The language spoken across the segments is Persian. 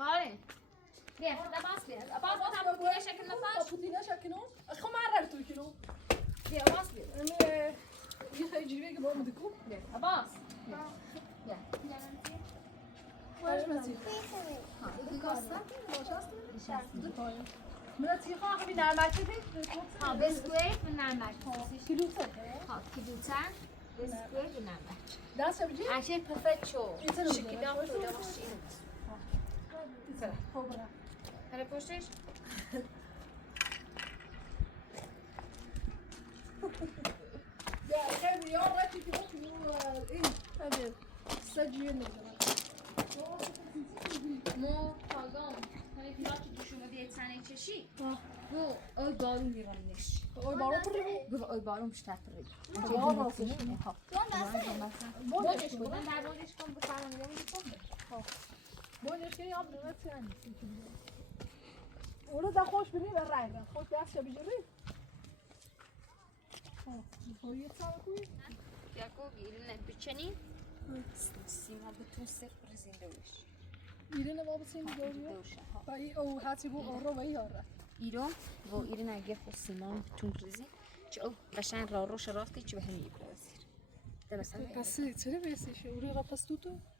کاره بیا باز بیا باز هم پوتینه شکل نفر پوتینه شکل اون خب مرر تو کیلو بیا باز بیا یه خیلی جیبه که با مدی کو بیا باز بیا باش متی ها این کاستا متی خواهم بی نرمکی بید ها بسکویت و نرمک کیلوته ها کیلوتر بسکویت و نرمک دست بجی عشق perfecto Dietelo شکلی bene, هم questo توده è باشی Dietelo, povera هره پشتش Ya, خیلی یا رفتی که تو این هذا سجل نمیدونم مو پاگام hani pilav tutuşumu diye tane çeşi. Bu oy balım divanmış. oy baro پره Bu oy balım müşterperi. Ya راستش Ha. بودش کن Ben der bolış kon bu falan dedim kon. بودش که یا برات یعنی اون رو خوش بینی و رنگ خوش دست بجری ها یه سال کوی Yakov eline biçeni. Sima bütün sıfır zindemiş. ایران ما بسیم داریم و ای او حتی بو آرو و یاره ایران و ایران اگه خود سیمان bütün ریزی چه او قشنگ را روش راستی چه به هم یبرازیر. مثلا پس چرا بیسیش اوری را پس تو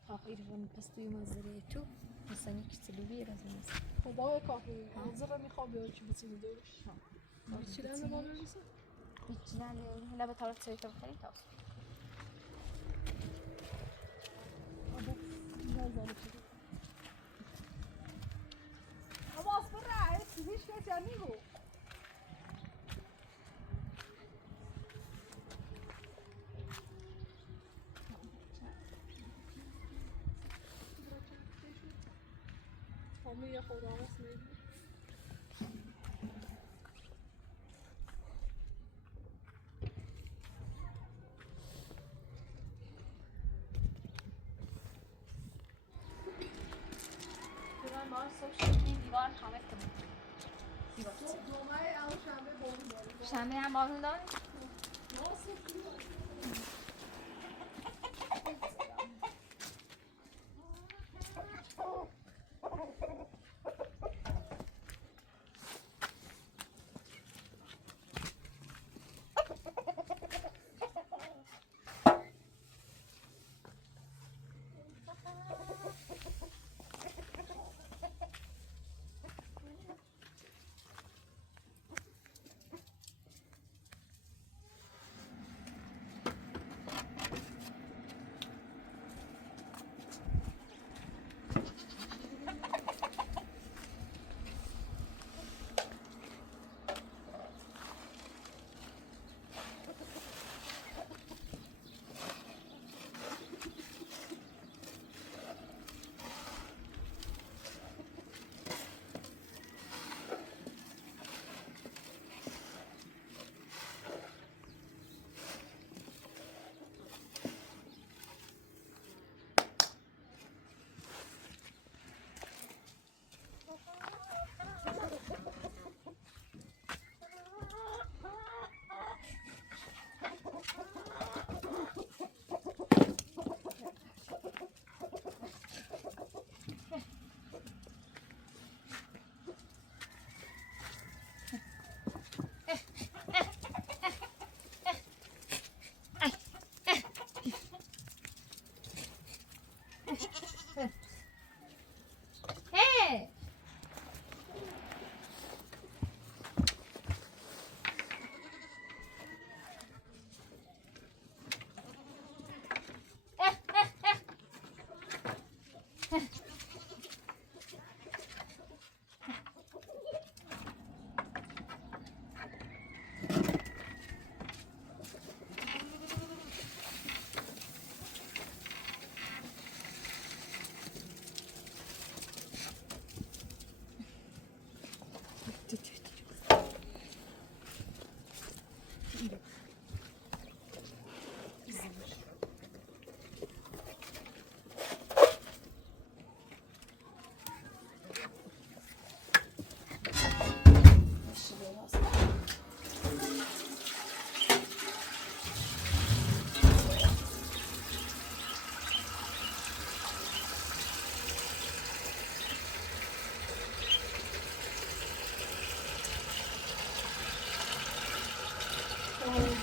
ها ایران پس توی منظره تو مثلا یک سلولی رازی خب با کافی حاضر میخوام بیاد چی بسیم دارش بیچیدن ما برسه بیچیدن لا به طرف سریع تو خیلی تاس اما اصلا رای چیزیش که میگو همه یه خدا هست میگی ما صبح شدیم دیوار همه کنیم دیوار دومای اون شنبه بارون داره شنبه هم بارون داره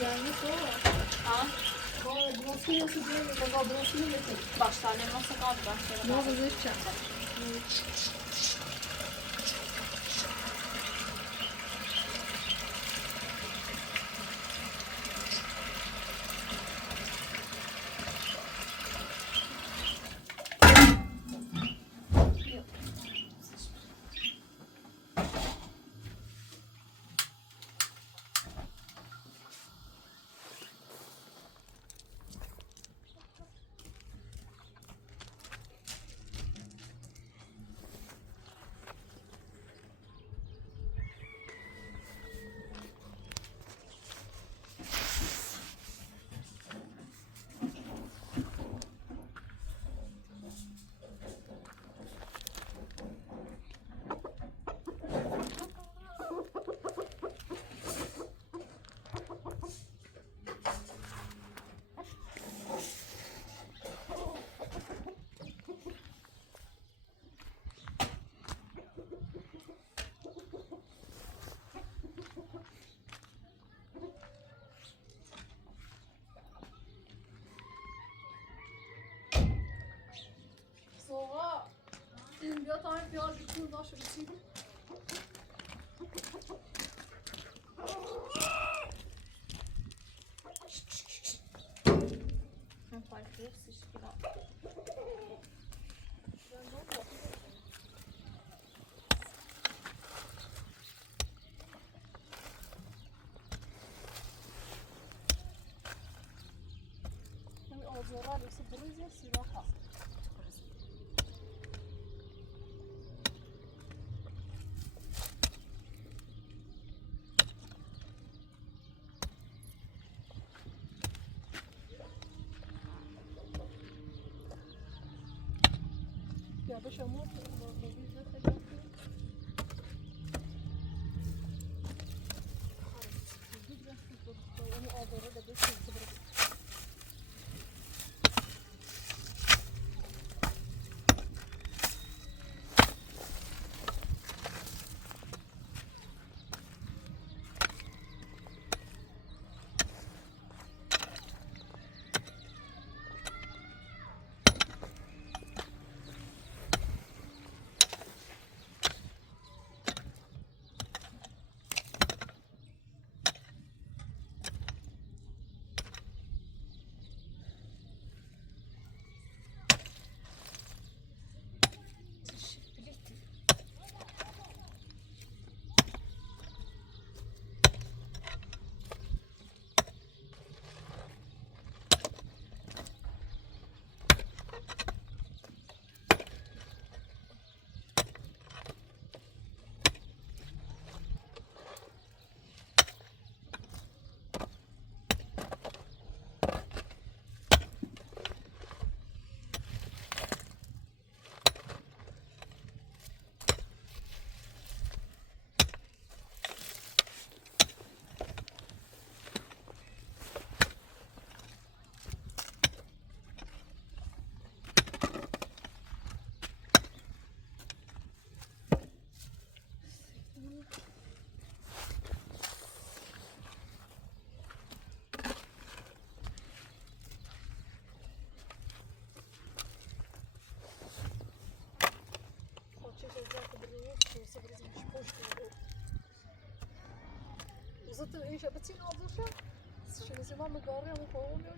جنگی تو ها با درستی نسی جنگی با درستی نمیکنی başlarına nasıl kaldı başlarına نه بزرگ چند سوها بیا تا این پیاز بکنو داشته بسید Não pode ver se estiver. همین آزارا لیسه بریزه سیرا هست یا به شما بریزه خیلی همین آزارا ده بیشتر بریزه Zато еще потяну от душа. Сейчас я мама говорила, мы по-моему.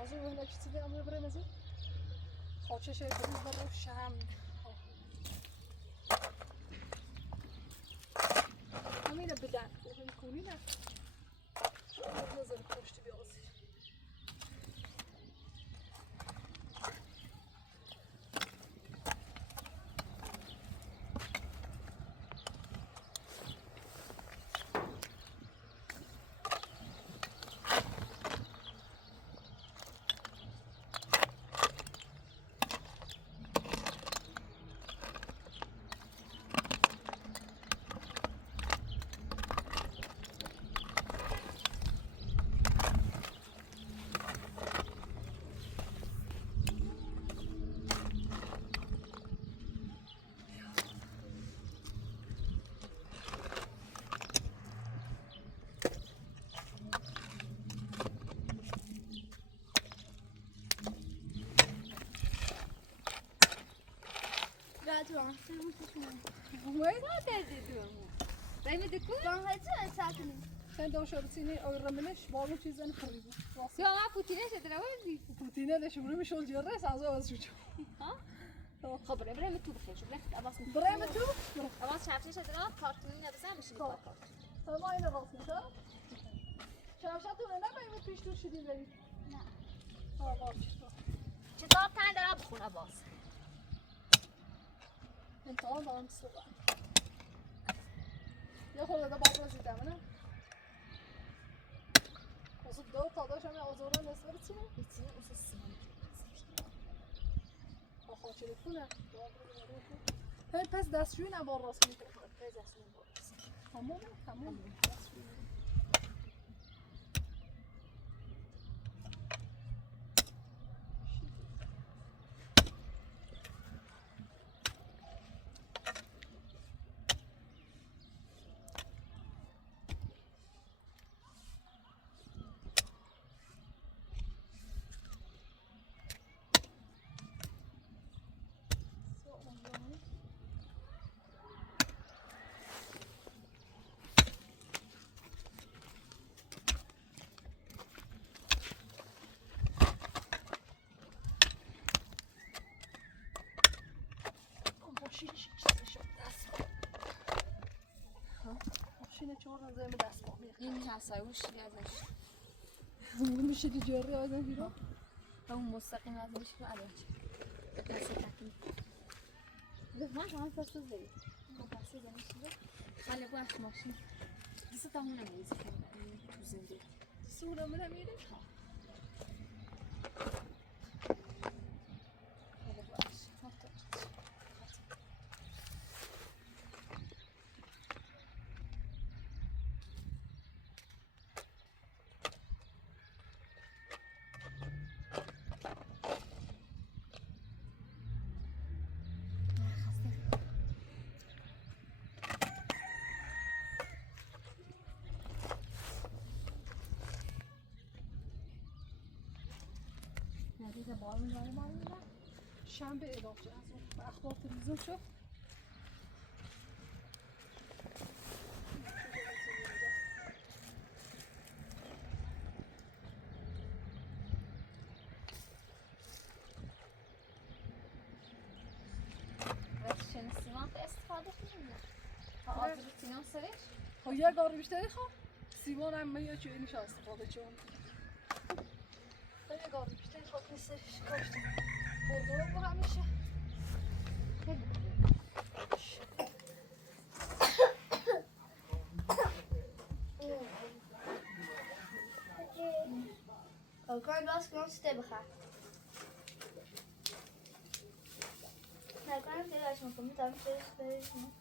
از اون وقت چیزی هم میبره نزد خاچش بریز برو شم همینه بدن اون کنی نه نظر پشت بیازی Vem sen de o şartını öğrenmeniş bağlı çizen kırıyor. Ya پوتینه شده نبودی Putine de şimdi mi şol cerre sanzo az şu. ها خب بریم تو بخیر شو بخیر عباس Breme tu? عباس شرطی شده را کارتونی نبزن بشین کار Tamam aynı rasmi ha. Çarşatı ne ben piş tu şidi veri. نه Tamam. چطور تن دارم بخون عباس امتحان دارم صبح. یه خورده دا باید رسیدم نه؟ واسه دو تا داشتم یه آزاره نصفه بچینه؟ بچینه اوسه سیمان آخه تلفونه هی پس دستشویی نبار راست میکنه پس دستشویی نبار راست تمومه دستشویی ماشین چهار نزایم دست با میخواه این حسایوش ازش میشه دی جری آزم بیرون همون مستقیم ازش بعدش دست تکیم ما شما پس بزنید ما پس بزنید خاله باش ماشین دست تا همون نمیزه تو زندگی سورا من میره خاله باش ندیده بارون داره شنبه اعلام شد از اخبار تلویزیون شد شن سیمان استفاده کنیم آدر سیمان سرش خب یه گاری بیشتری خواه سیمان هم من یه چوی نیشه استفاده چون یه گاری بیشتری خواه نیستش کاشتیم بردارم با همیشه Kan je wel eens gewoon stemmen gaan? Nou, kan ik als je me komt, dan is het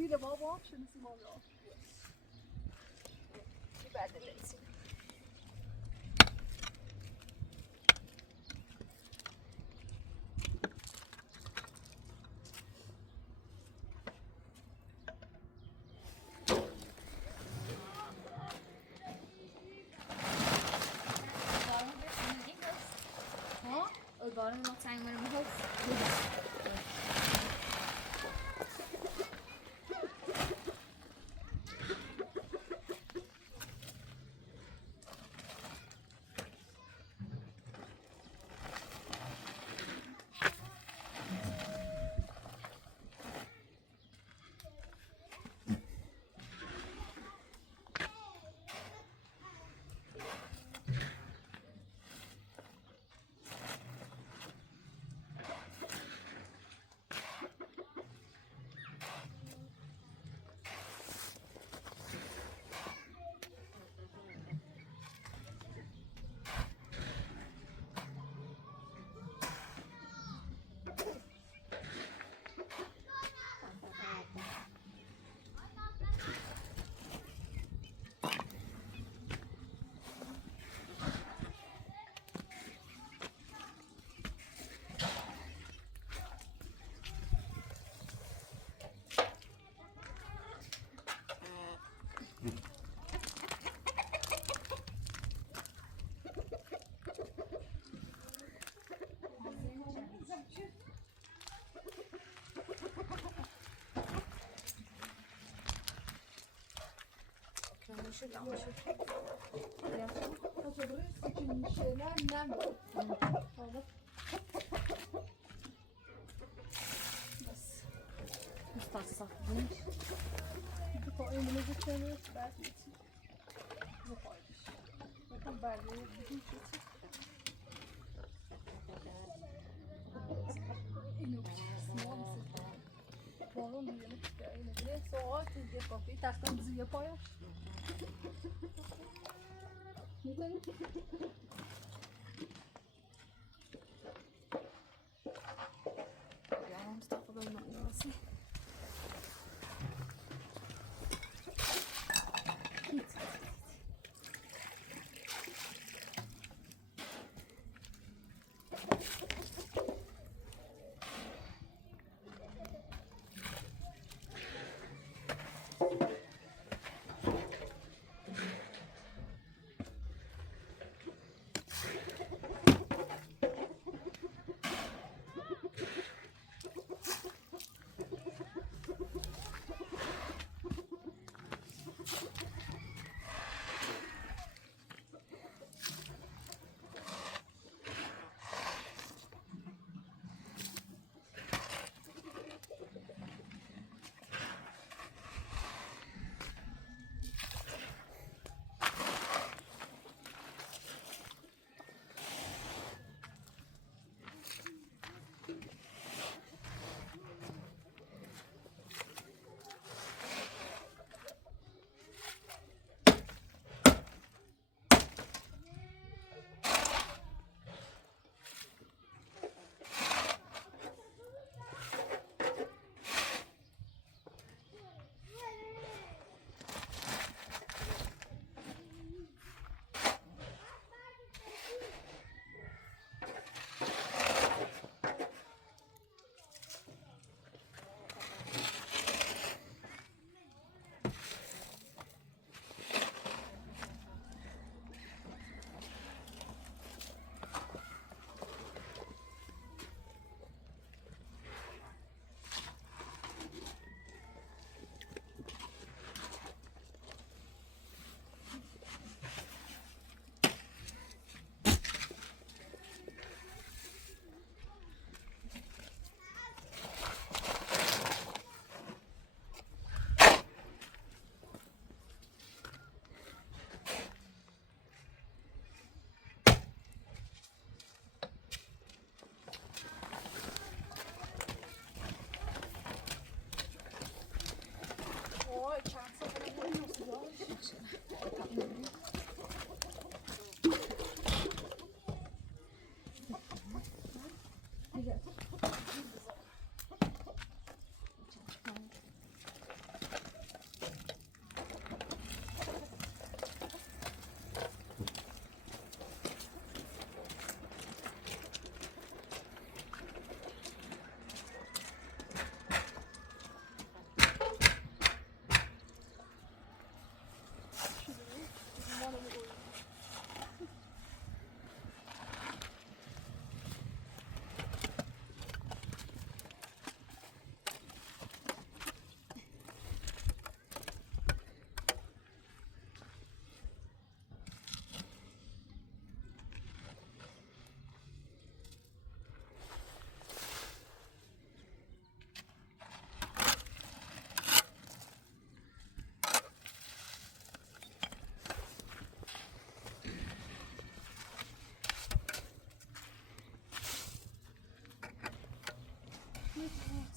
Bir de baba şimdi Simon ya. بعد الليل البارون nog zijn met mijn hoofd. Yamaşır yamaşır. Kaçabilir için şeyler nem. Tamam. Bas. Ustaz saklıymış. Bu koyunu geçemiyor. Belki için. Bu koymuş. Bakın belgeyi bütün için. Balon büyümek istiyor. Yine bile soğuk diye kapıyı taktım diye koyar. Ne demek? Ya Mustafa böyle olmasın. Oy, çarpsa bana vurmuyorsun ya.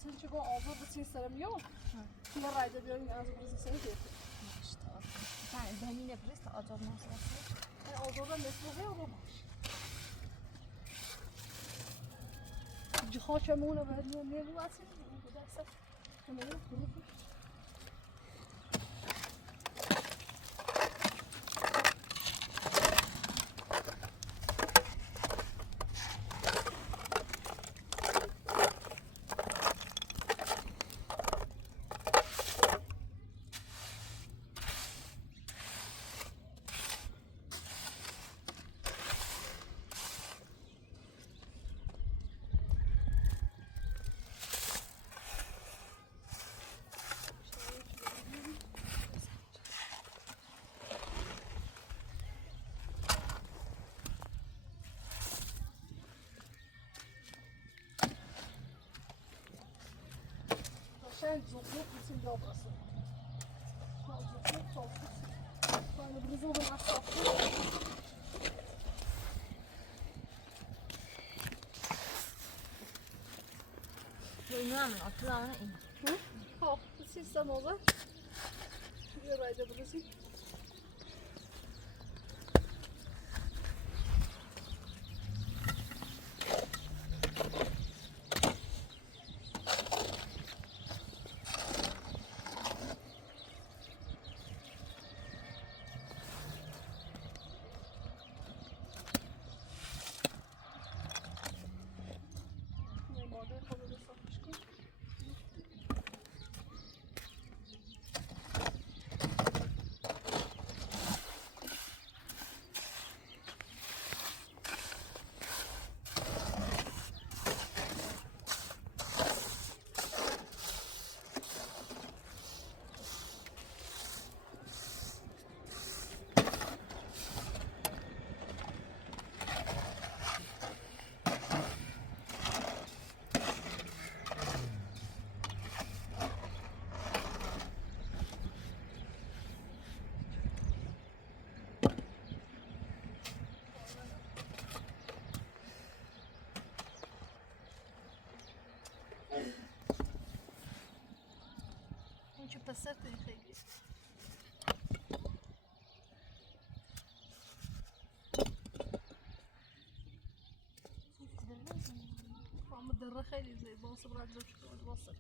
Sen chegou ao avô da Cícera melhor? Tinha raio de olho às vezes sem ter. İşte. Yani ben yine biraz da acaba nasıl? O avô da mesmo morreu, não? De rocha muna, velho, nem lá assim, dessa. Também não tudo. pędź, złotnik, jest dobra są. Złotnik, to. Fajne brązowe na stopy. Duymuyorum, oturağına in. Ha, silsem olur. Yarayı da bırakayım. Normalde havada satmışken. Tipo, tá certo isso aí. عم تدرخي لي زي بوصل بعد زوجك وتوصل.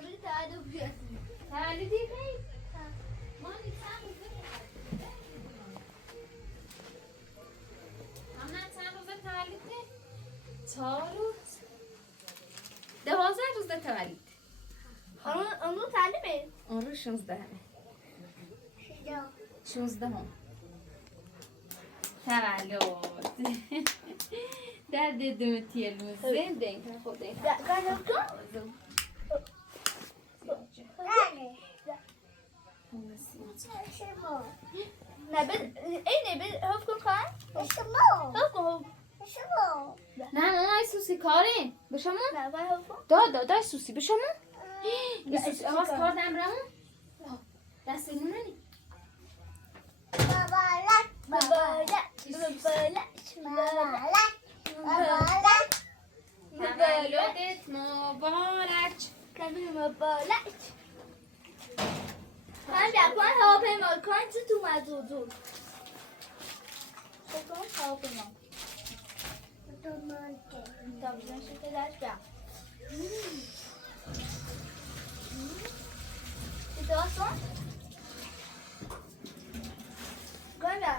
تولد تعادل بیاسی. تولدی خیلی؟ ما نیستم چند روزه تولده؟ 4 روز 12 روزه تولد. اون تعلیمه؟ اون رو 16 هم تولد در دمتی المزن دین خود دین گانم کن؟ نه بد اینه بد هف کن کن؟ هف کن نه ماما سوسی کارین به شما نه باید هف کن؟ داد سوسی به شما سوسی آواز کار دمرمون دست اینو ننی تولدت مبارک مبارک من بکن هواپیما کن تو مزودون بکن هواپیما تا بزن شکل دست بیا اتفاق کن کن بیا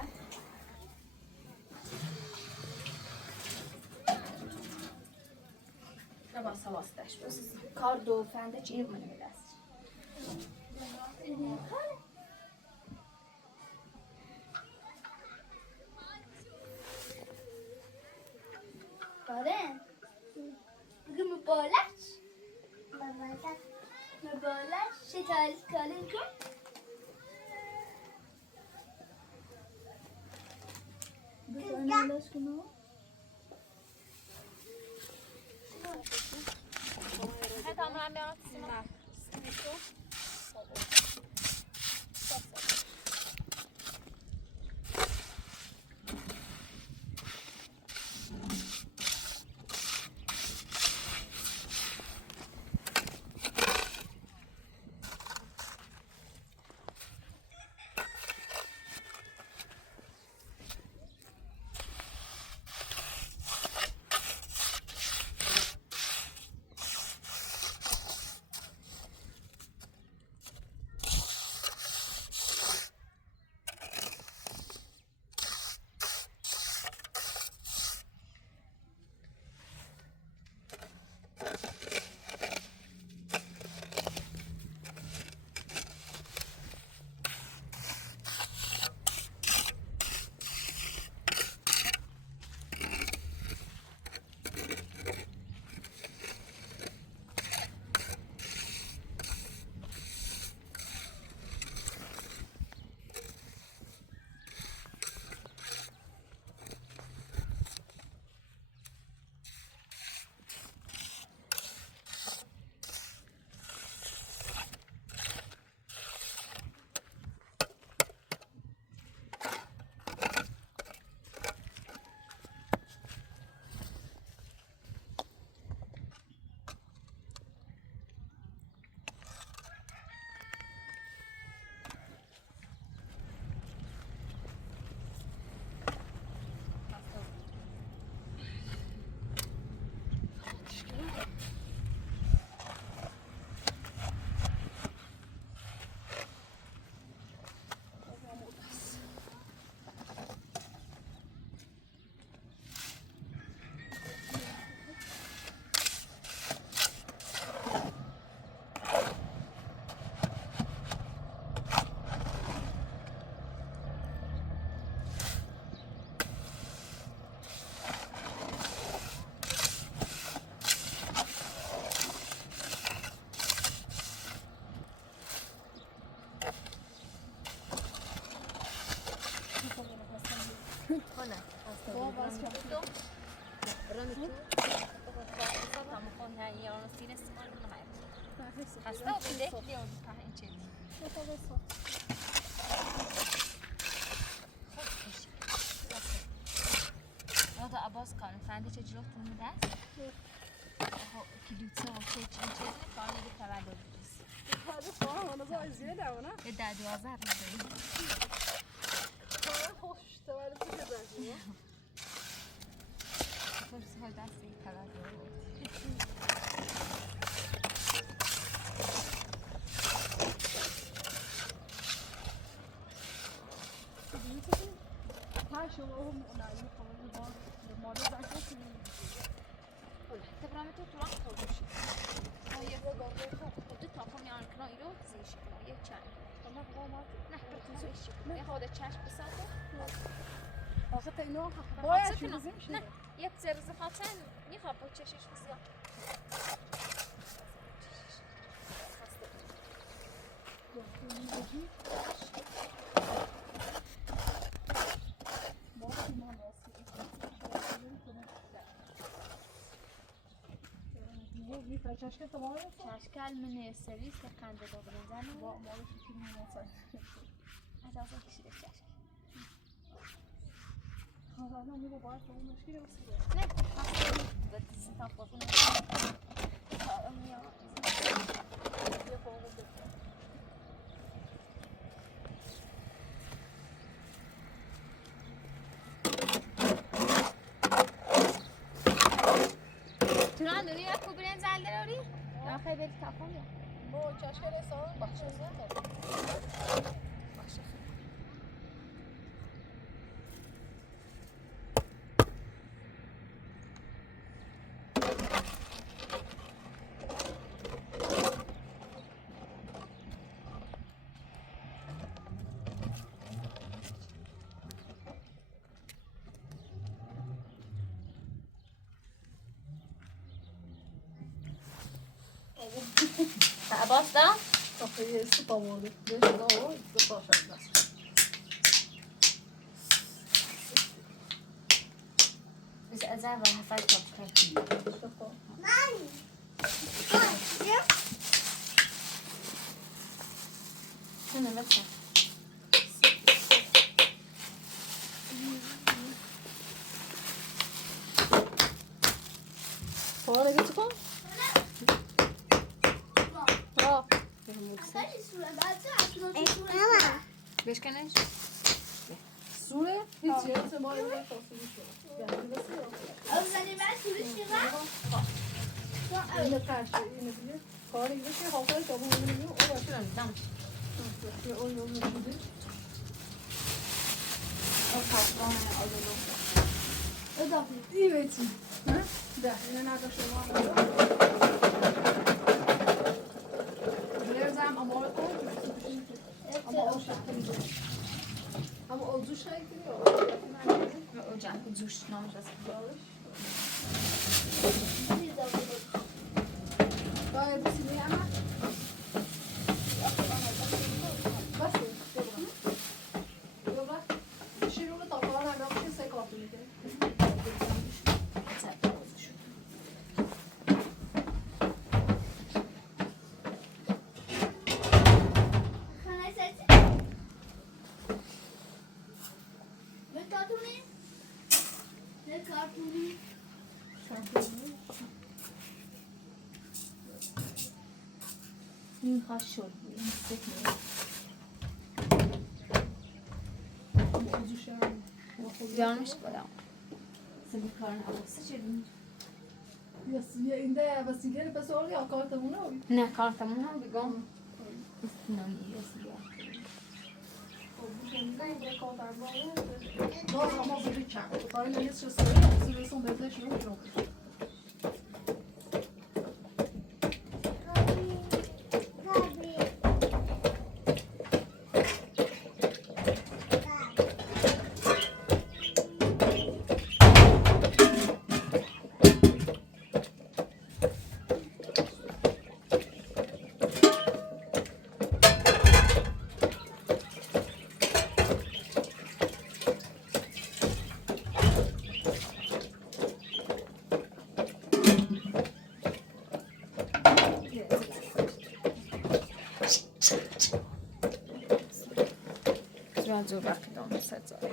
لباس واسطش بس کار دو فنده چی منو بدست کارن بگو مبارک مبارک شتال کارن کن بگو نلاش کنو Tamam ben Hasta o bile de onde tá enchendo. هذا أباس كان فعندي تجربة المدرسة. هو كيلوتة وكل شيء كان يجي تبع دولارس. هذا صار أنا صار زيادة وأنا. بدأ 2000 ريال. كمان خوش تبع كذا زين. فرصة هذا سي تبع دولارس. شما هم نایی خواهد مادر زنگ کنید. حتی برای تو تو راه خودش. آیا خودت تا خون میان کنار ایرو زیش کنار یک چند. اما قامت نه برای زیش کنار. یه خود چشم بسازه. آخه تینو باید باید کنم. چیزی میشه. نه یک زرز خاطر میخواد با چشش بسیار. چشکل من سریس که قنده با بلنزن با مالش که می‌نویسن. از آن کشیده چشک. حالا میگه باید با اون مشکلی واسه. نه خاطر سیتا خودم. کارم میاد. یه فوق العاده. تران داری یا خوب بلنزن داری؟ یا خیلی بری تاکن یا؟ با چشکل سال باشه زنده. باشه. عباس دا؟ آخه سوپا مورد. بهش داو دو باشه دست. بس از اول هفت تا کردی. نه بس. فاره گیت کن. آه. بشکنش. سوره هیچ چیزی ما رو نشوفیم شو. اینه کارش اینه دیگه. کاری میشه حاضر تو می‌بینی او باشه دم. اون رو می‌بینی. پاسبان آلو. دیوتی. ها؟ ده اینه نداشته ما. لازم امور کنیم. اما او شکلی داره. اما او زوش شکلی داره. او جان زوش نامش است. باید بسیاری اما. باشه. دوباره. شروع تا کار نمیشه سه کافی میده. این خواهد شد. این سکنه. جانش بدم. سبی کار نباسته چه یا این ده وسیله پس اولی آکارتمونه نه کارتمون هم بگم نمی رسیده باز اما زیری کرد کاری نیست شسته زیری سون بزنش رو بیرون زور وقتی دام ست زاره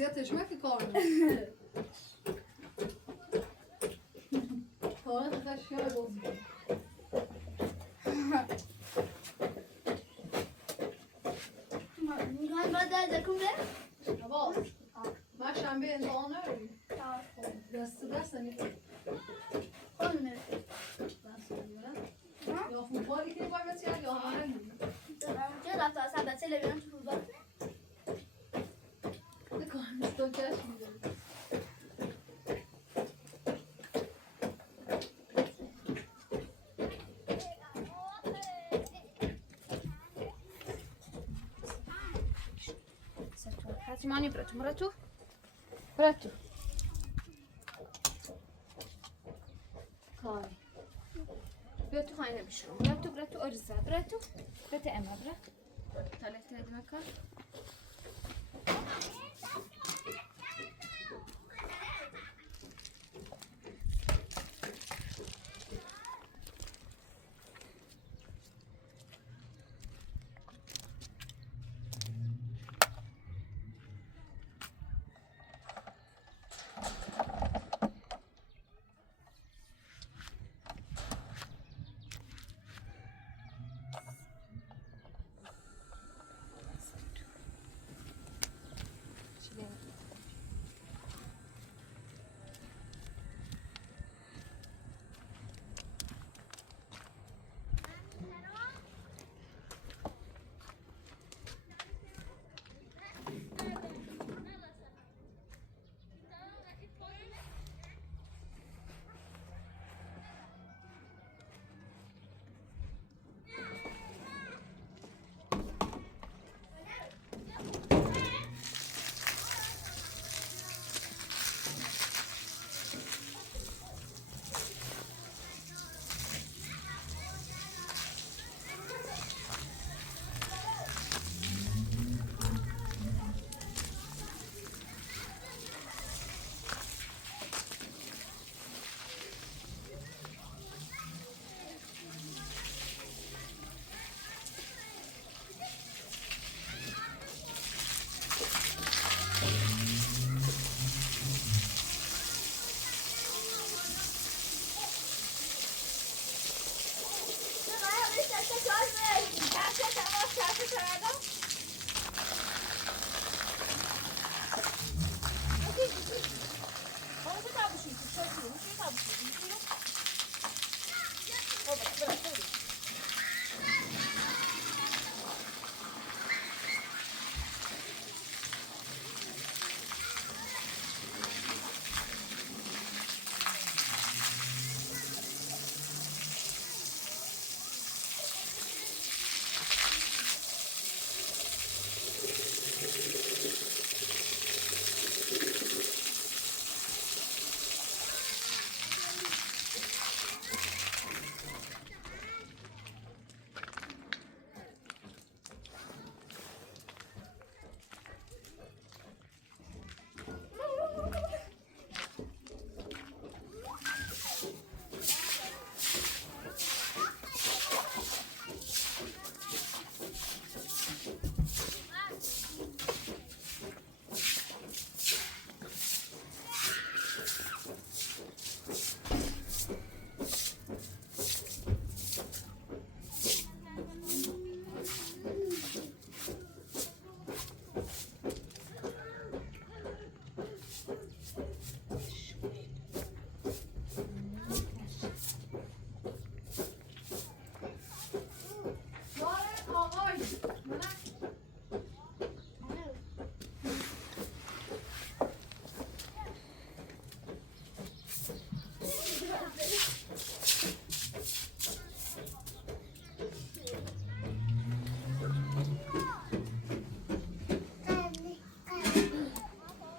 اذیتش که کار نمی‌کنه. کار خشیار بازی. میخوان باید درد کنه؟ باز ما شنبه امتحان نداریم. دست نمی‌کنه. خون میره. دست نمی‌کنه. یا فوتبالی که باید بسیار یا آهنگ. چه رفت اصلا بچه لبیان تو فوتبال؟ کار تو چشم می‌داری. Mani برا تو کاری بیا تو خانه بشو برا تو ارزا برا تو اما برا تالت هدی مکان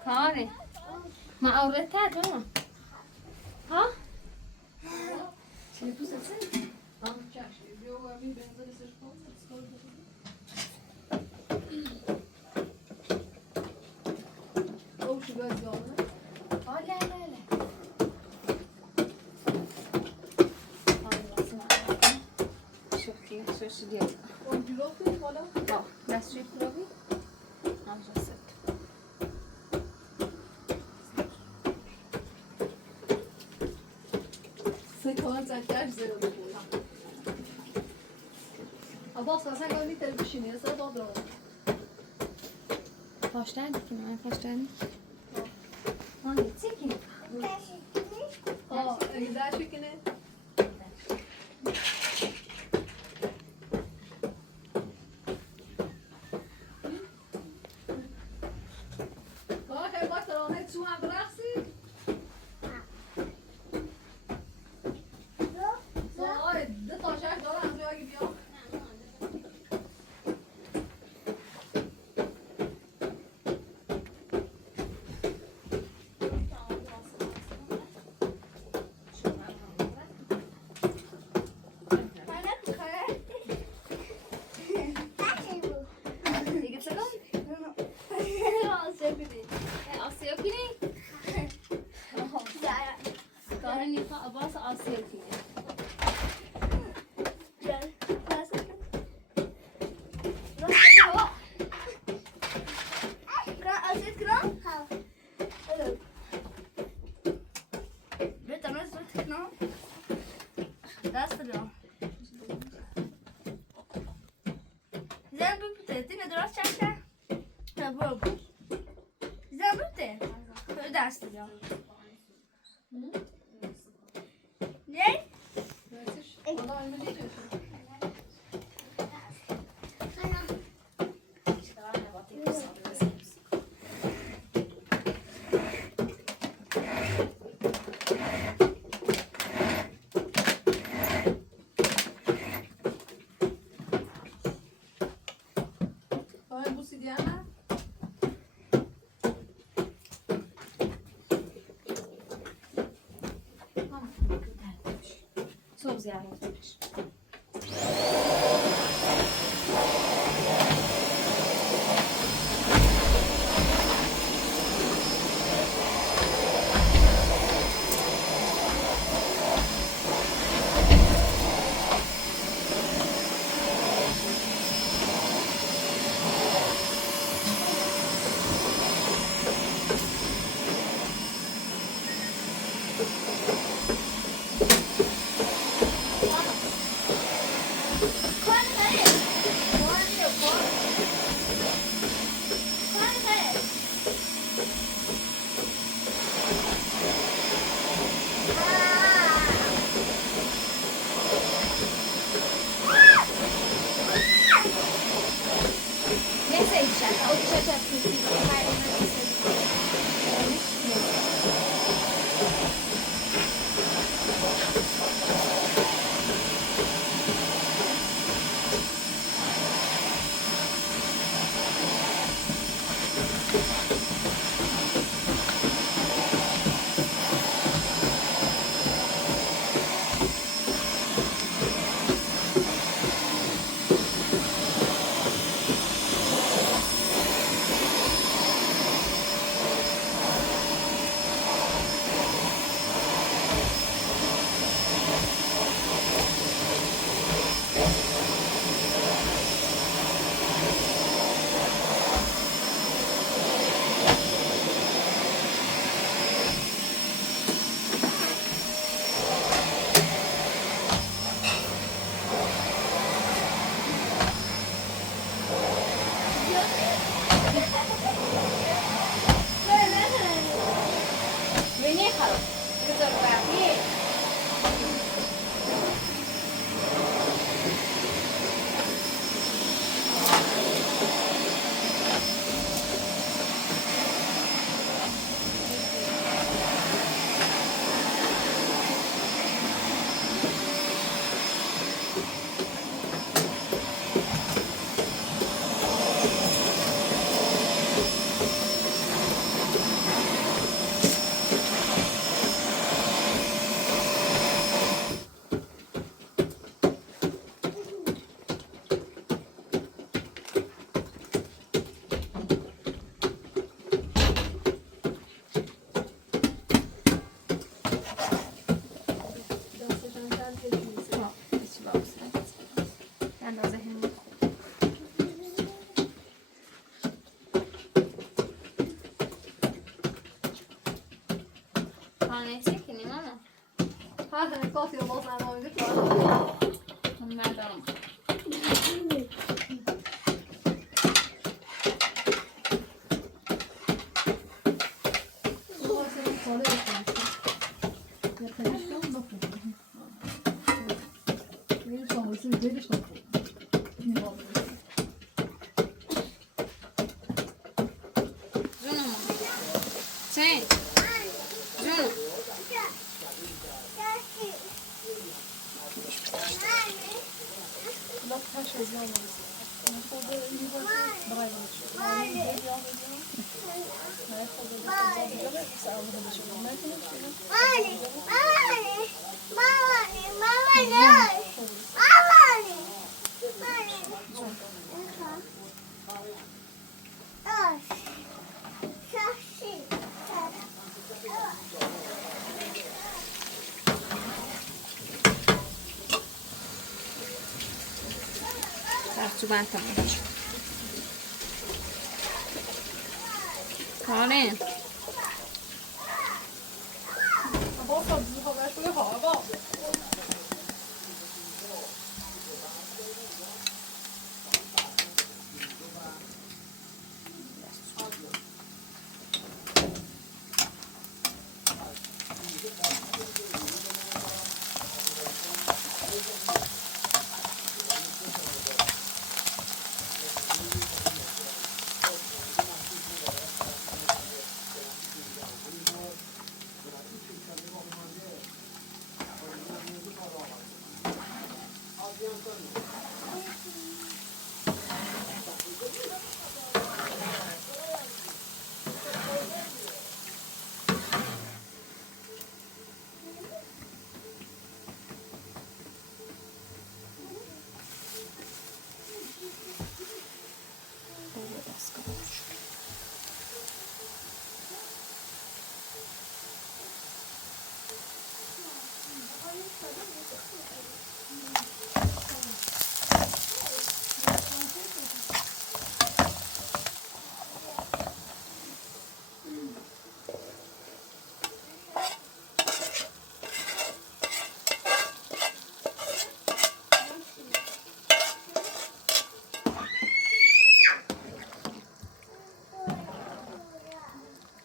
کاره ما اورتا تو ها چی پوست هستی؟ Söz diyor. Oyuncu oldu mu bana? Dasturi kurabi. Amca sırt. من زنجر زیرو بخورم Abbas sen kan lite bekymra sig då drar. Baştan dikeyim ben baştan. Ha çekin. Ja, där tycker ni. Ja, jag bara tar en så här brassi. Så, det tar jag då han jag gick jag. Asya yok yine. Daha nifa abasa Asya yok yine. Ne? Valla önüme değil diyorsun. Ay bu sidyana. Çok ziyaret etmiş. Neyse inşallah. O dışarı Venir, Carol. Resolve para aqui. بعد کافی باز نمایده کنم ندارم. جونم. چه؟ جونم. ترجمه تمام. کاره. با سبزی ها بهش بگه ها با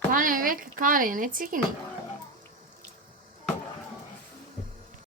Kare, vedi, Kare, ne cikini.